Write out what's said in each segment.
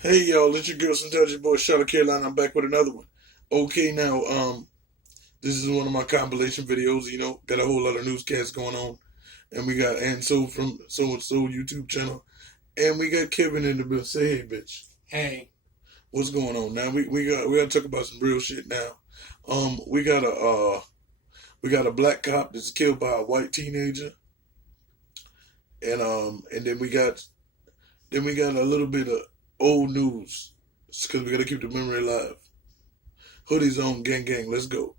Hey y'all, it's your girl Intelligent Boy, Charlotte Carolina. I'm back with another one. Okay, now, this is one of my compilation videos. Got a whole lot of newscasts going on, and we got so from so and so YouTube channel, and we got Kevin in the bill. Say hey, bitch. Hey, What's going on now? We got to talk about some real shit now. We got a black cop that's killed by a white teenager, and then we got a little bit of old news because we got to keep the memory alive. Hoodies on, gang, gang. Let's go.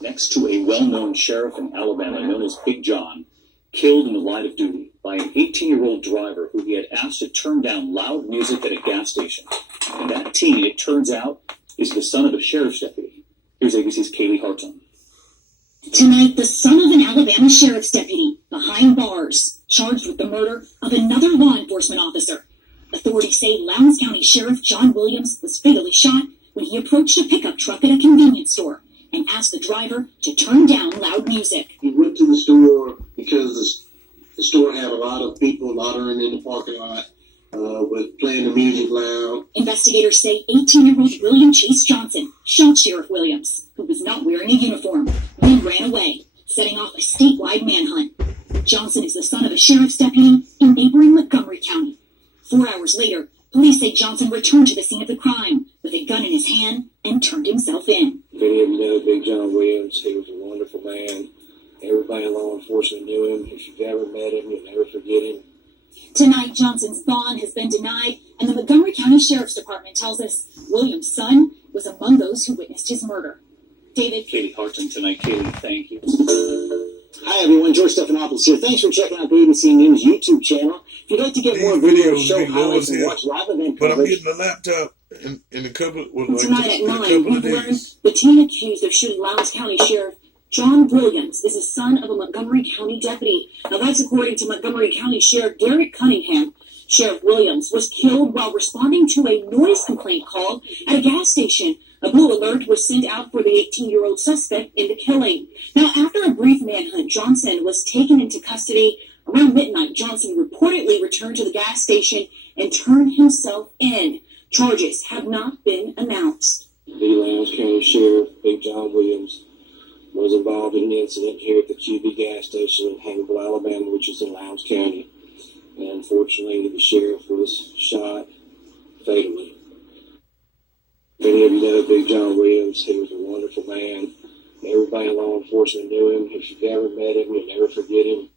Next to a well-known sheriff in Alabama known as Big John, killed in the line of duty by an 18-year-old driver who he had asked to turn down loud music at a gas station. And that teen, it turns out, is the son of a sheriff's deputy. Here's ABC's Kaylee Hartung. Tonight, the son of an Alabama sheriff's deputy behind bars, charged with the murder of another law enforcement officer. Authorities say Lowndes County Sheriff John Williams was fatally shot when he approached a pickup truck at a convenience store and asked the driver to turn down loud music. He went to the store because the store had a lot of people loitering in the parking lot, with playing the music loud. Investigators say 18-year-old William Chase Johnson shot Sheriff Williams, who was not wearing a uniform, then ran away, setting off a statewide manhunt. Johnson is the son of a sheriff's deputy in neighboring Montgomery County. 4 hours later, police say Johnson returned to the scene of the crime with a gun in his hand and turned himself in. Many of you know Big John Williams. He was a wonderful man. Everybody in law enforcement knew him. If you've ever met him, you'll never forget him. Tonight, Johnson's bond has been denied, and the Montgomery County Sheriff's Department tells us Williams' son was among those who witnessed his murder. David. Kaylee Hartung tonight. Kaylee, thank you. Hi everyone, George Stephanopoulos here. Thanks for checking out the ABC News YouTube channel. If you'd like to get more videos, show highlights, and watch live event But I'm coverage. getting the laptop in a couple. Tonight at 9, couple we've of learned days. the teen accused of shooting Lowndes County Sheriff John Williams is the son of a Montgomery County deputy. Now that's according to Montgomery County Sheriff Derek Cunningham. Sheriff Williams was killed while responding to a noise complaint call at a gas station. A blue alert was sent out for the 18-year-old suspect in the killing. Now, after a brief manhunt, Johnson was taken into custody. Around midnight, Johnson reportedly returned to the gas station and turned himself in. Charges have not been announced. The Lowndes County Sheriff, Big John Williams, was involved in an incident here at the QB gas station in Hannibal, Alabama, which is in Lowndes County. And unfortunately, the sheriff was shot fatally. Many of you know Big John Williams. He was a wonderful man. Everybody in law enforcement knew him. If you've ever met him, you'll never forget him.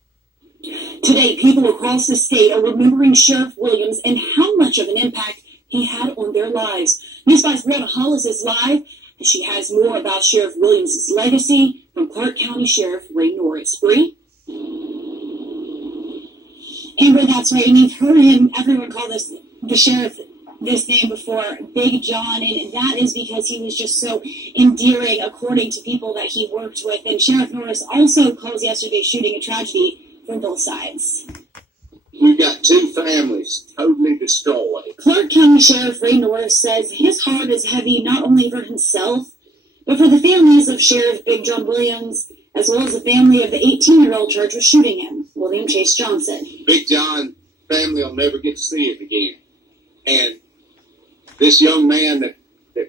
Today, people across the state are remembering Sheriff Williams and how much of an impact he had on their lives. News 5's Brianna Hollis is live, and she has more about Sheriff Williams' legacy from Clark County Sheriff Ray Norris. Bree? Amber, that's right. And you've heard everyone call the sheriff this name before, Big John, and that is because he was just so endearing, according to people that he worked with. And Sheriff Norris also calls yesterday's shooting a tragedy for both sides. We've got two families totally destroyed. Clark County Sheriff Ray Norris says his heart is heavy not only for himself, but for the families of Sheriff Big John Williams, as well as the family of the 18-year-old charged with shooting him, William Chase Johnson. Big John family will never get to see it again. And this young man that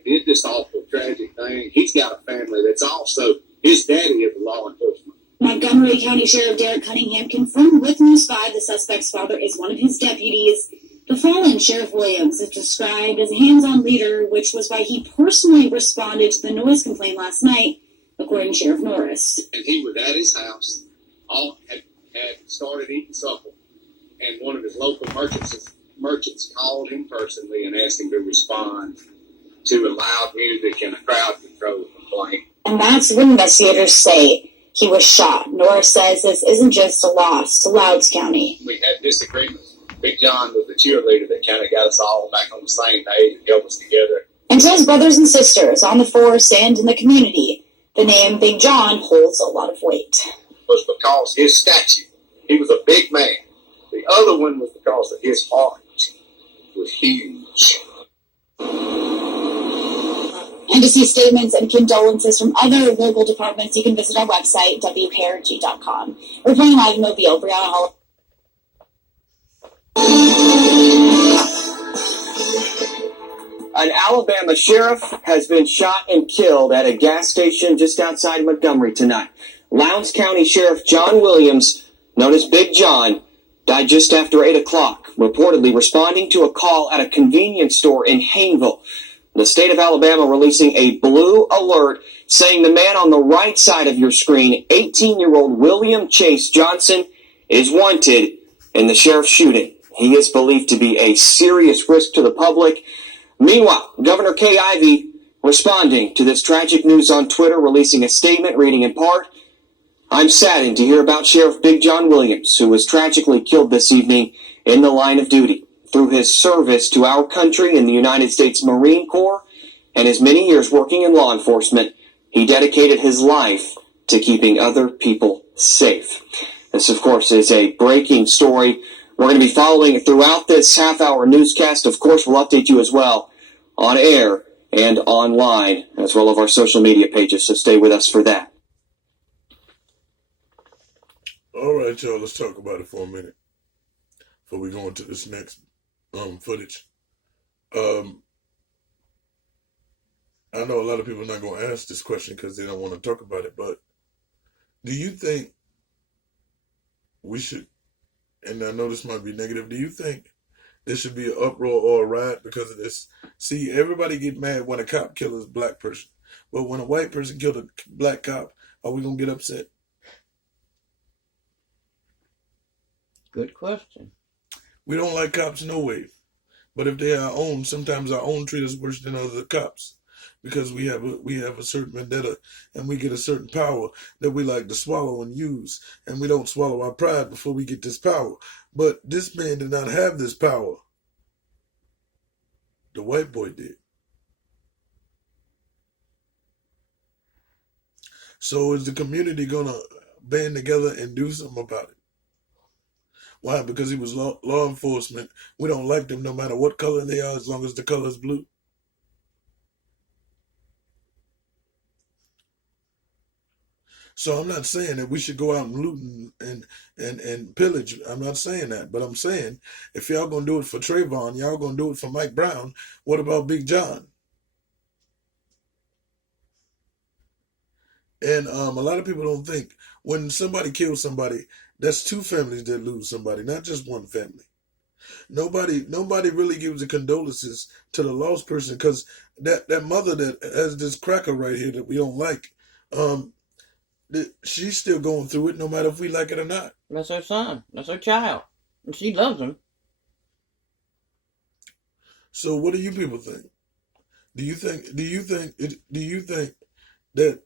did this awful, tragic thing, he's got a family that's also, his daddy is a law enforcement. Montgomery County Sheriff Derek Cunningham confirmed with News 5 the suspect's father is one of his deputies. The fallen Sheriff Williams is described as a hands-on leader, which was why he personally responded to the noise complaint last night, according to Sheriff Norris. And he was at his house, had started eating supper, and one of his local merchants called him personally and asked him to respond to a loud music and a crowd control complaint. And that's when investigators say he was shot. Norris says this isn't just a loss to Lowndes County. We had disagreements. Big John was the cheerleader that kind of got us all back on the same page and held us together. And to his brothers and sisters on the force and in the community, the name Big John holds a lot of weight. Was because his stature, he was a big man. The other one was because of his heart was huge. And to see statements and condolences from other local departments, you can visit our website, WKRG.com. Reporting live in Mobile, Brianna Hall. Alabama sheriff has been shot and killed at a gas station just outside Montgomery tonight. Lowndes County Sheriff John Williams, known as Big John, died just after 8 o'clock, reportedly responding to a call at a convenience store in Hayneville. The state of Alabama releasing a blue alert saying the man on the right side of your screen, 18-year-old William Chase Johnson, is wanted in the sheriff's shooting. He is believed to be a serious risk to the public. Meanwhile, Governor Kay Ivey responding to this tragic news on Twitter, releasing a statement reading in part, "I'm saddened to hear about Sheriff Big John Williams, who was tragically killed this evening in the line of duty. Through his service to our country in the United States Marine Corps and his many years working in law enforcement, he dedicated his life to keeping other people safe." This, of course, is a breaking story. We're going to be following it throughout this half-hour newscast. Of course, we'll update you as well on air and online, as well as our social media pages, so stay with us for that. All right, y'all, let's talk about it for a minute before we go into this next footage. I know a lot of people are not going to ask this question because they don't want to talk about it, but do you think we should, and I know this might be negative, do you think there should be an uproar or a riot because of this? See, everybody get mad when a cop kills a black person, but when a white person killed a black cop, are we going to get upset? Good question. We don't like cops no way, but if they are our own, sometimes our own treat us worse than other cops because we have a certain vendetta and we get a certain power that we like to swallow and use, and we don't swallow our pride before we get this power. But this man did not have this power. The white boy did. So is the community gonna band together and do something about it? Why? Because he was law enforcement. We don't like them no matter what color they are as long as the color is blue. So I'm not saying that we should go out and loot and pillage. I'm not saying that. But I'm saying if y'all going to do it for Trayvon, y'all going to do it for Mike Brown, what about Big John? And a lot of people don't think when somebody kills somebody, that's two families that lose somebody, not just one family. Nobody really gives the condolences to the lost person because that mother that has this cracker right here that we don't like, she's still going through it no matter if we like it or not. That's her son. That's her child. And she loves him. So what do you people think? Do you think that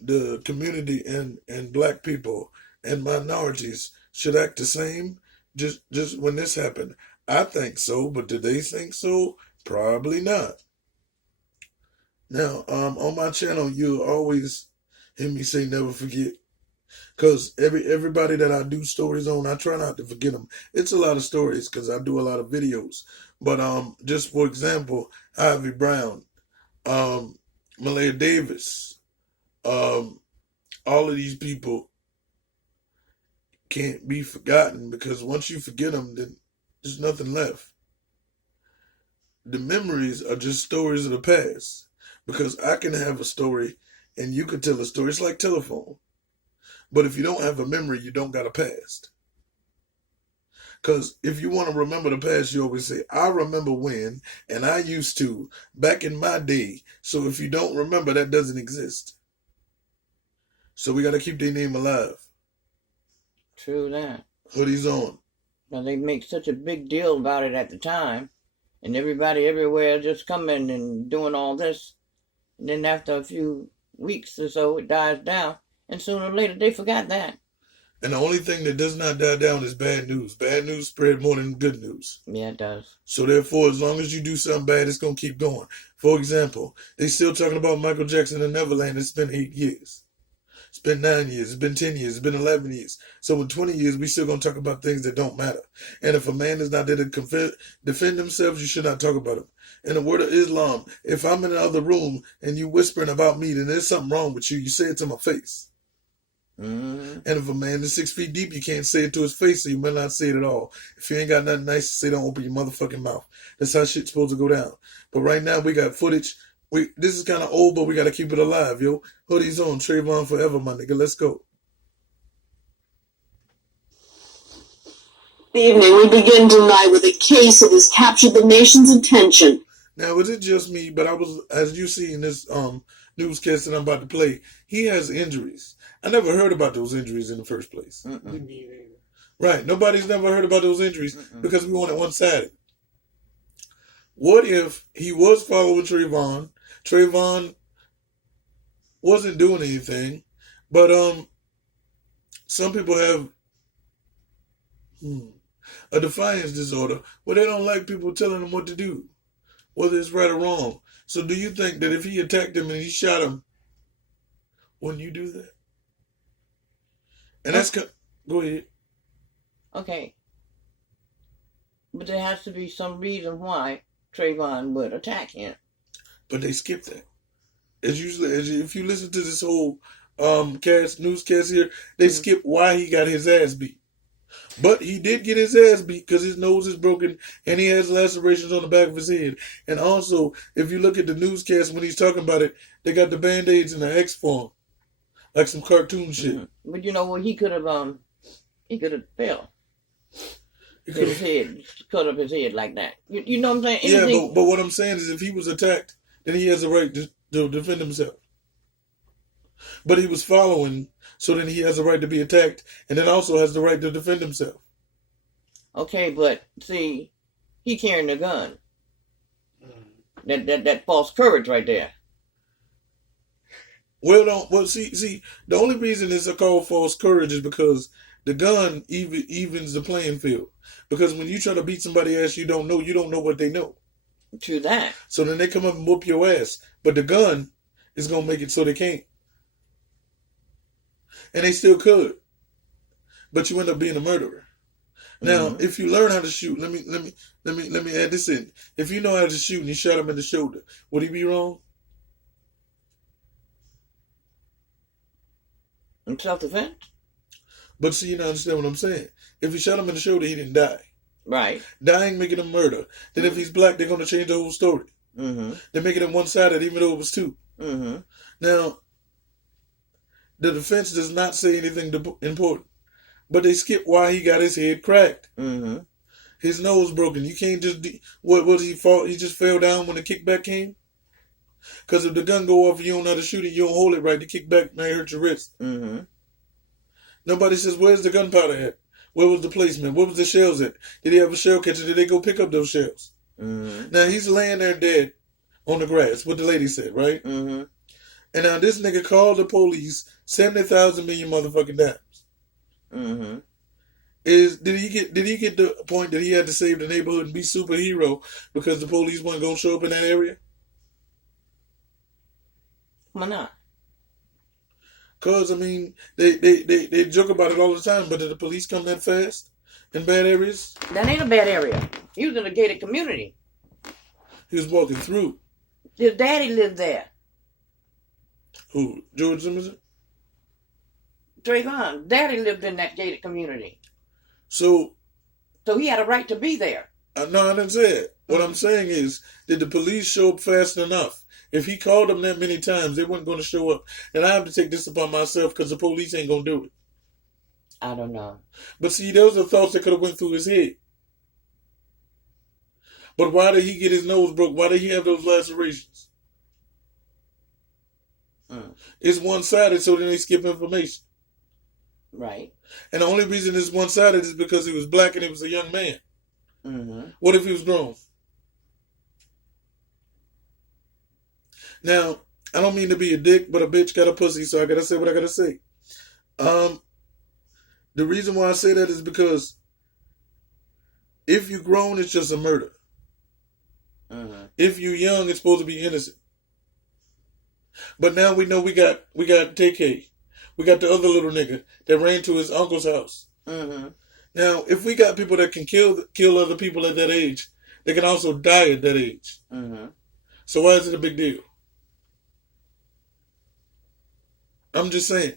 the community and black people and minorities should act the same just when this happened? I think so, but do they think so? Probably not. Now, on my channel, you'll always hear me say never forget. Because everybody that I do stories on, I try not to forget them. It's a lot of stories because I do a lot of videos. But just for example, Ivy Brown, Malaya Davis, all of these people can't be forgotten because once you forget them, then there's nothing left. The memories are just stories of the past because I can have a story and you can tell a story. It's like telephone. But if you don't have a memory, you don't got a past. Because if you want to remember the past, you always say, I remember when, and I used to, back in my day. So if you don't remember, that doesn't exist. So we got to keep their name alive. True that. Hoodies on. Now they make such a big deal about it at the time, and everybody everywhere just coming and doing all this. And then after a few weeks or so, it dies down. And sooner or later, they forgot that. And the only thing that does not die down is bad news. Bad news spread more than good news. Yeah, it does. So therefore, as long as you do something bad, it's going to keep going. For example, they still talking about Michael Jackson and Neverland. It's been 8 years. It's been 9 years. It's been 10 years. It's been 11 years. So in 20 years, we still going to talk about things that don't matter. And if a man is not there to defend themselves, you should not talk about him. In the word of Islam, if I'm in another room and you whispering about me, then there's something wrong with you. You say it to my face. Mm-hmm. And if a man is 6 feet deep, you can't say it to his face, so you might not say it at all. If you ain't got nothing nice to say, don't open your motherfucking mouth. That's how shit's supposed to go down. But right now, we got footage. This is kind of old, but we got to keep it alive, yo. Hoodies on, Trayvon forever, my nigga. Let's go. The evening, we begin tonight with a case that has captured the nation's attention. Now, was it just me? But I was, as you see in this newscast that I'm about to play, he has injuries. I never heard about those injuries in the first place. Right. Nobody's never heard about those injuries because we want it one-sided. What if he was following Trayvon? Trayvon wasn't doing anything, but some people have a defiance disorder where they don't like people telling them what to do, whether it's right or wrong. So do you think that if he attacked him and he shot him, wouldn't you do that? And that's... Go ahead. Okay. But there has to be some reason why Trayvon would attack him. But they skip that. If you listen to this whole newscast here, they skip why he got his ass beat. But he did get his ass beat because his nose is broken and he has lacerations on the back of his head. And also, if you look at the newscast when he's talking about it, they got the Band-Aids in the X form. Like some cartoon shit. But you know what? He could have fell. His head, cut up his head like that. You know what I'm saying? Anything... Yeah, but what I'm saying is if he was attacked, then he has a right to defend himself. But he was following, so then he has a right to be attacked, and then also has the right to defend himself. Okay, but see, he carrying a gun. That false courage right there. Well, see, the only reason it's called false courage is because the gun evens the playing field. Because when you try to beat somebody's ass you don't know what they know. To that. So then they come up and whoop your ass. But the gun is going to make it so they can't. And they still could. But you end up being a murderer. Now, if you learn how to shoot, let me add this in. If you know how to shoot and you shot him in the shoulder, would he be wrong? In self-defense? But see, you don't understand what I'm saying. If you shot him in the shoulder, he didn't die. Right. Dying making him murder. Then if he's black, they're going to change the whole story. They're making him one-sided even though it was two. Now, the defense does not say anything important. But they skip why he got his head cracked. His nose broken. You can't just... What was he fall? He just fell down when the kickback came? Because if the gun go off and you don't know how to shoot it, you don't hold it right. The kickback may hurt your wrist. Nobody says, where's the gunpowder at? Where was the placement? Where was the shells at? Did he have a shell catcher? Did they go pick up those shells? Now, he's laying there dead on the grass, what the lady said, right? And now this nigga called the police 70,000 million motherfucking times. Did he get the point that he had to save the neighborhood and be superhero because the police weren't going to show up in that area? Why not? Because, I mean, they joke about it all the time, but did the police come that fast in bad areas? That ain't a bad area. He was in a gated community. He was walking through. His daddy lived there. Who? George Zimmerman? Trayvon. Daddy lived in that gated community. So he had a right to be there. No, I didn't say it. What I'm saying is, did the police show up fast enough? If he called them that many times, they weren't going to show up. And I have to take this upon myself because the police ain't going to do it. I don't know. But see, those are thoughts that could have went through his head. But why did he get his nose broke? Why did he have those lacerations? It's one-sided, so then they skip information. Right. And the only reason it's one-sided is because he was black and he was a young man. What if he was grown? Now, I don't mean to be a dick, but a bitch got a pussy, so I gotta say what I gotta say. The reason why I say that is because if you're grown, it's just a murder. If you're young, it's supposed to be innocent. But now we know we got TK. We got the other little nigga that ran to his uncle's house. Now, if we got people that can kill other people at that age, they can also die at that age. So why is it a big deal? I'm just saying.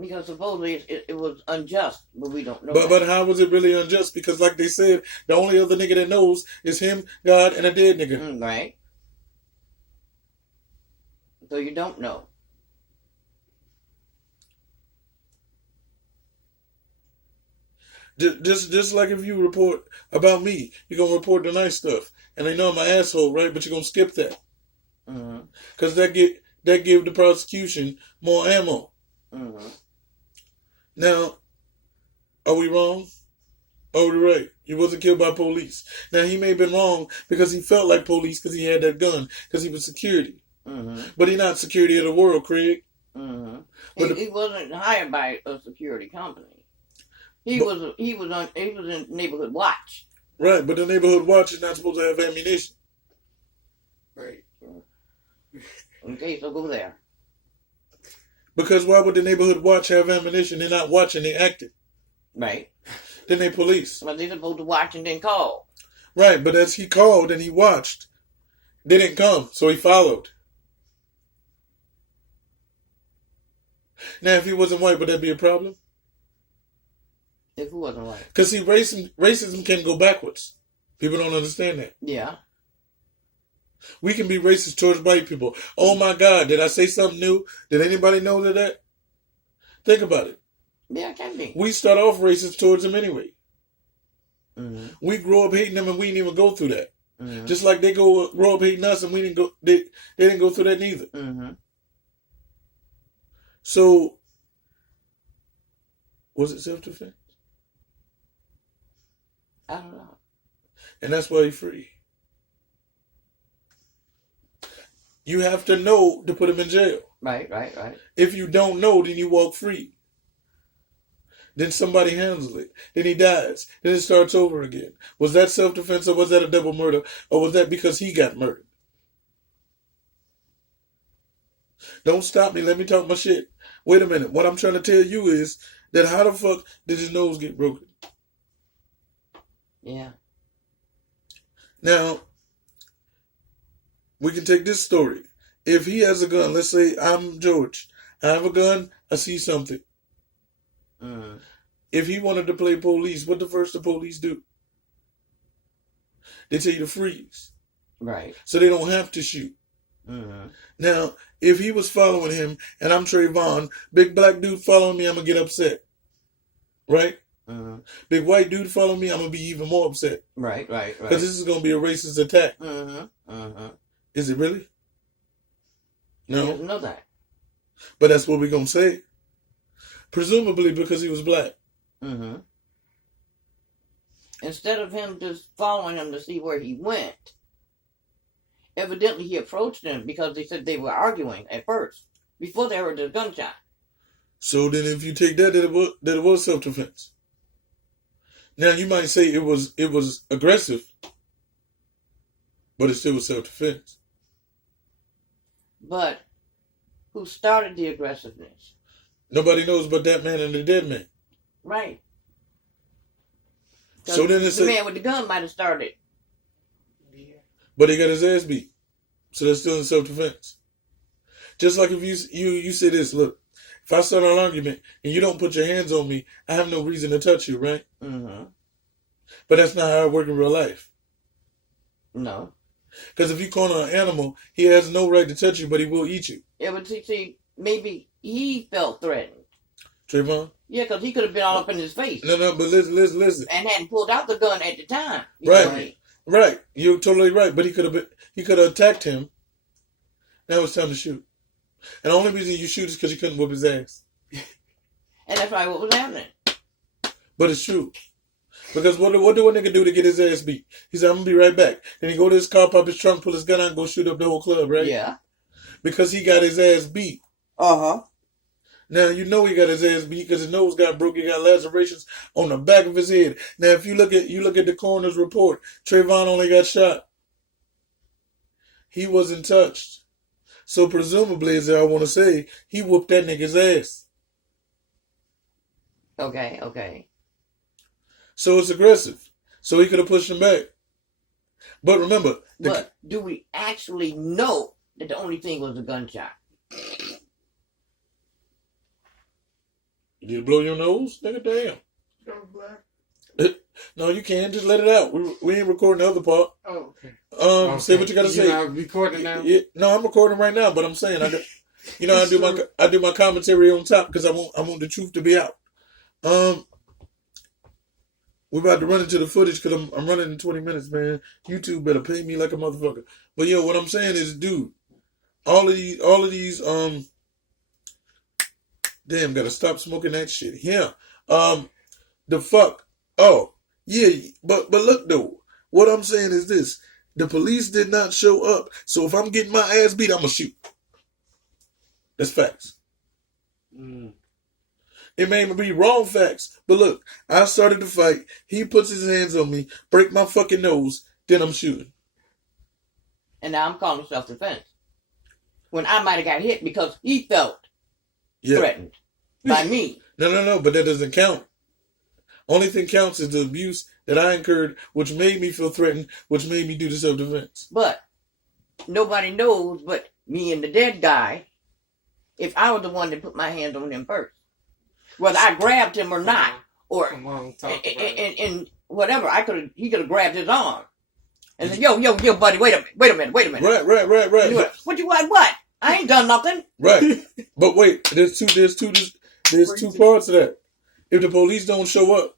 Because supposedly it was unjust, but we don't know. But how was it really unjust? Because like they said, the only other nigga that knows is him, God, and a dead nigga. Right. So you don't know. Just like if you report about me, you're gonna report the nice stuff, and they know I'm an asshole, right? But you're gonna skip that because that give the prosecution more ammo. Now, are we wrong? Are we right? He wasn't killed by police. Now he may have been wrong because he felt like police because he had that gun because he was security. But he not security of the world, Craig. He wasn't hired by a security company. He was in neighborhood watch. Right, but the neighborhood watch is not supposed to have ammunition. Right. Okay, so go there. Because why would the neighborhood watch have ammunition? They're not watching, they're acting. Right. Then they police. But they're supposed to watch and then call. Right, but as he called and he watched, they didn't come, so he followed. Now, if he wasn't white, would that be a problem? If he wasn't white. Because see, racism can go backwards. People don't understand that. Yeah. We can be racist towards white people. Oh my God, did I say something new? Did anybody know that? Think about it. Yeah, it can be. We start off racist towards them anyway. We grow up hating them and we didn't even go through that. Just like they grow up hating us and we didn't go. They didn't go through that neither. So, was it self-defense? I don't know. And that's why he's free. You have to know to put him in jail. Right. If you don't know, then you walk free. Then somebody handles it. Then he dies. Then it starts over again. Was that self-defense or was that a double murder? Or was that because he got murdered? Don't stop me. Let me talk my shit. Wait a minute. What I'm trying to tell you is that how the fuck did his nose get broken? Yeah. Now, we can take this story. If he has a gun, let's say I'm George. I have a gun. I see something. If he wanted to play police, what the police do? They tell you to freeze. Right. So they don't have to shoot. Now, if he was following him and I'm Trayvon, big black dude following me, I'm going to get upset. Right? Big white dude following me, I'm going to be even more upset. Right. Because this is going to be a racist attack. Is it really? No. I didn't know that. But that's what we're going to say. Presumably because he was black. Instead of him just following him to see where he went, evidently he approached them because they said they were arguing at first, before they heard the gunshot. So then if you take that it was self-defense. Now you might say it was aggressive, but it still was self-defense. But who started the aggressiveness? Nobody knows but that man and the dead man. Right. So then it's the man with the gun might have started. But he got his ass beat. So that's still in self-defense. Just like if you say this, look, if I start an argument and you don't put your hands on me, I have no reason to touch you, right? But that's not how it works in real life. No. Because if you corner an animal, he has no right to touch you, but he will eat you. Yeah, but see, maybe he felt threatened. Trayvon? Yeah, because he could have been all up in his face. No, but listen. And hadn't pulled out the gun at the time. Right. You're totally right. But he could have attacked him. Now it's time to shoot. And the only reason you shoot is because you couldn't whoop his ass. And that's probably what was happening. But it's true. Because what do a nigga do to get his ass beat? He said, I'm going to be right back. Then he go to his car, pop his trunk, pull his gun out, and go shoot up the whole club, right? Yeah. Because he got his ass beat. Now, you know he got his ass beat because his nose got broke. He got lacerations on the back of his head. Now, if you look at the coroner's report, Trayvon only got shot. He wasn't touched. So presumably, as I want to say, he whooped that nigga's ass. Okay. So it's aggressive. So he could have pushed him back. But remember... But do we actually know that the only thing was a gunshot? You need to blow your nose? Nigga, damn. Don't black. No, you can't. Just let it out. We ain't recording the other part. Oh, okay. Say what you gotta say. You recording now? Yeah, no, I'm recording right now, but I'm saying I do my commentary on top because I want the truth to be out. We're about to run into the footage because I'm running in 20 minutes, man. YouTube better pay me like a motherfucker. But yo, what I'm saying is, dude, all of these damn, gotta stop smoking that shit. Yeah. The fuck. Oh, yeah, but look though, what I'm saying is this: the police did not show up. So if I'm getting my ass beat, I'm gonna shoot. That's facts. It may be wrong facts, but look, I started the fight. He puts his hands on me, break my fucking nose, then I'm shooting. And now I'm calling self-defense. When I might have got hit because he felt threatened by me. No, but that doesn't count. Only thing counts is the abuse that I incurred, which made me feel threatened, which made me do the self-defense. But nobody knows but me and the dead guy if I was the one that put my hands on him first. Whether I grabbed him or not, or and whatever, he could have grabbed his arm and said, "Yo, buddy, wait a minute." Right. What? I ain't done nothing. Right, but wait, there's two parts of that. If the police don't show up,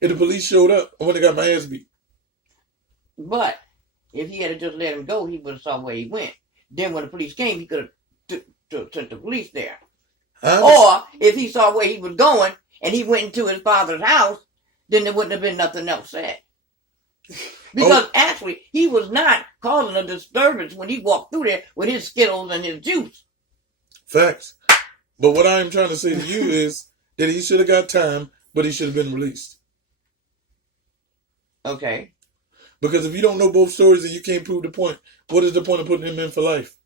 if the police showed up, I would have got my ass beat. But if he had just let him go, he would have saw where he went. Then when the police came, he could have sent the police there. Or if he saw where he was going and he went into his father's house, then there wouldn't have been nothing else said. Because actually, he was not causing a disturbance when he walked through there with his Skittles and his juice. Facts. But what I'm trying to say to you is that he should have got time, but he should have been released. Okay. Because if you don't know both stories and you can't prove the point, what is the point of putting him in for life?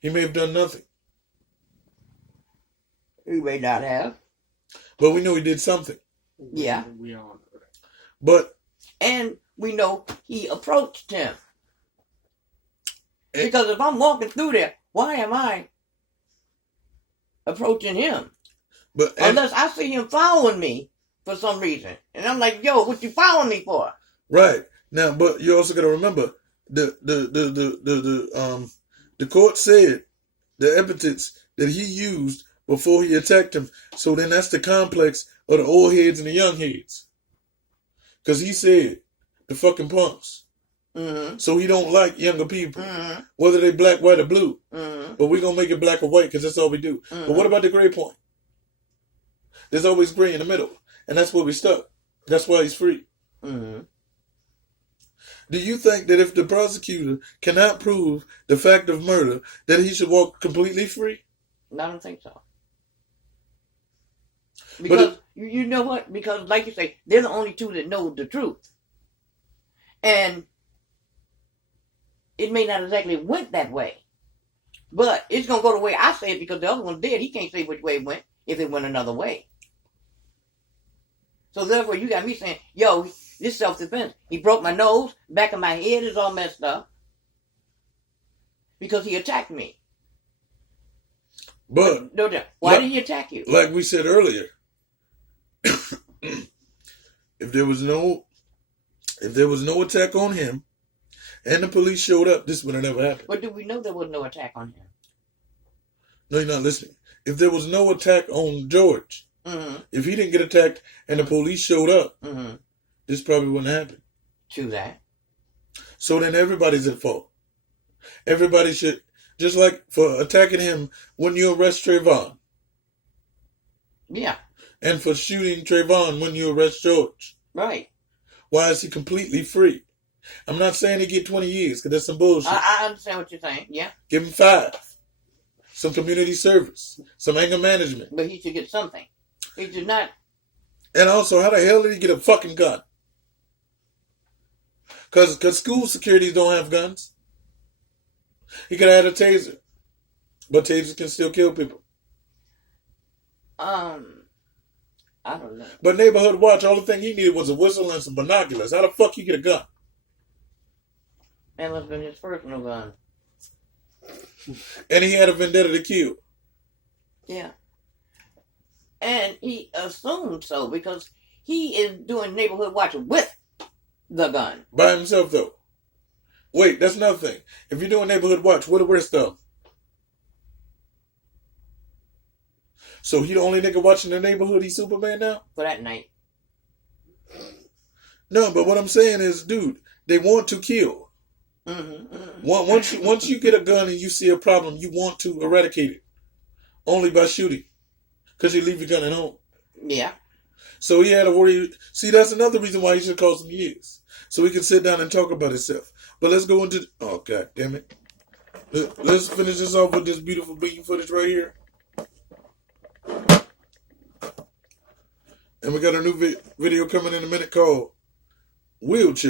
He may have done nothing. He may not have. But we know he did something. Yeah. We all know that. But. And we know he approached him. Because if I'm walking through there, why am I approaching him? Unless I see him following me for some reason. And I'm like, yo, what you following me for? Right. Now, but you also got to remember, the court said the epithets that he used before he attacked him. So then that's the complex of the old heads and the young heads. Because he said, the fucking punks. Mm-hmm. So he don't like younger people. Mm-hmm. Whether they black, white, or blue. Mm-hmm. But we're going to make it black or white because that's all we do. Mm-hmm. But what about the gray point? There's always gray in the middle. And that's where we stuck. That's why he's free. Mm-hmm. Do you think that if the prosecutor cannot prove the fact of murder, that he should walk completely free? I don't think so. Because, you know what? Because, like you say, they're the only two that know the truth. And it may not exactly went that way. But it's going to go the way I say it because the other one's dead. He can't say which way it went if it went another way. So therefore, you got me saying, yo, this self-defense. He broke my nose. Back of my head is all messed up. Because he attacked me. But no doubt. Why did he attack you? Like we said earlier, if there was no attack on him, and the police showed up, this would have never happened. But do we know there was no attack on him? No, you're not listening. If there was no attack on George, if he didn't get attacked and the police showed up, this probably wouldn't happen. To that. So then everybody's at fault. Everybody should, just like for attacking him when you arrest Trayvon. Yeah. And for shooting Trayvon when you arrest George. Right. Why is he completely free? I'm not saying he get 20 years, because that's some bullshit. I understand what you're saying, yeah. Give him 5. Some community service. Some anger management. But he should get something. He should not. And also, how the hell did he get a fucking gun? Because school securities don't have guns. He could have had a taser. But tasers can still kill people. I don't know. But Neighborhood Watch, all the thing he needed was a whistle and some binoculars. How the fuck he get a gun? That must have been his personal gun. And he had a vendetta to kill. Yeah. And he assumed so because he is doing neighborhood watch with the gun. By himself, though. Wait, that's another thing. If you're doing neighborhood watch, what the rest of them? So he the only nigga watching the neighborhood? He's Superman now? For that night. No, but what I'm saying is, dude, they want to kill. Once you get a gun and you see a problem, you want to eradicate it. Only by shooting. Because you leave your gun at home. Yeah. So he had to worry. See, that's another reason why he should call some years. So we can sit down and talk about himself. But let's go into... Oh, God damn it. Let's finish this off with this beautiful beating footage right here. And we got a new video coming in a minute called Wheelchair.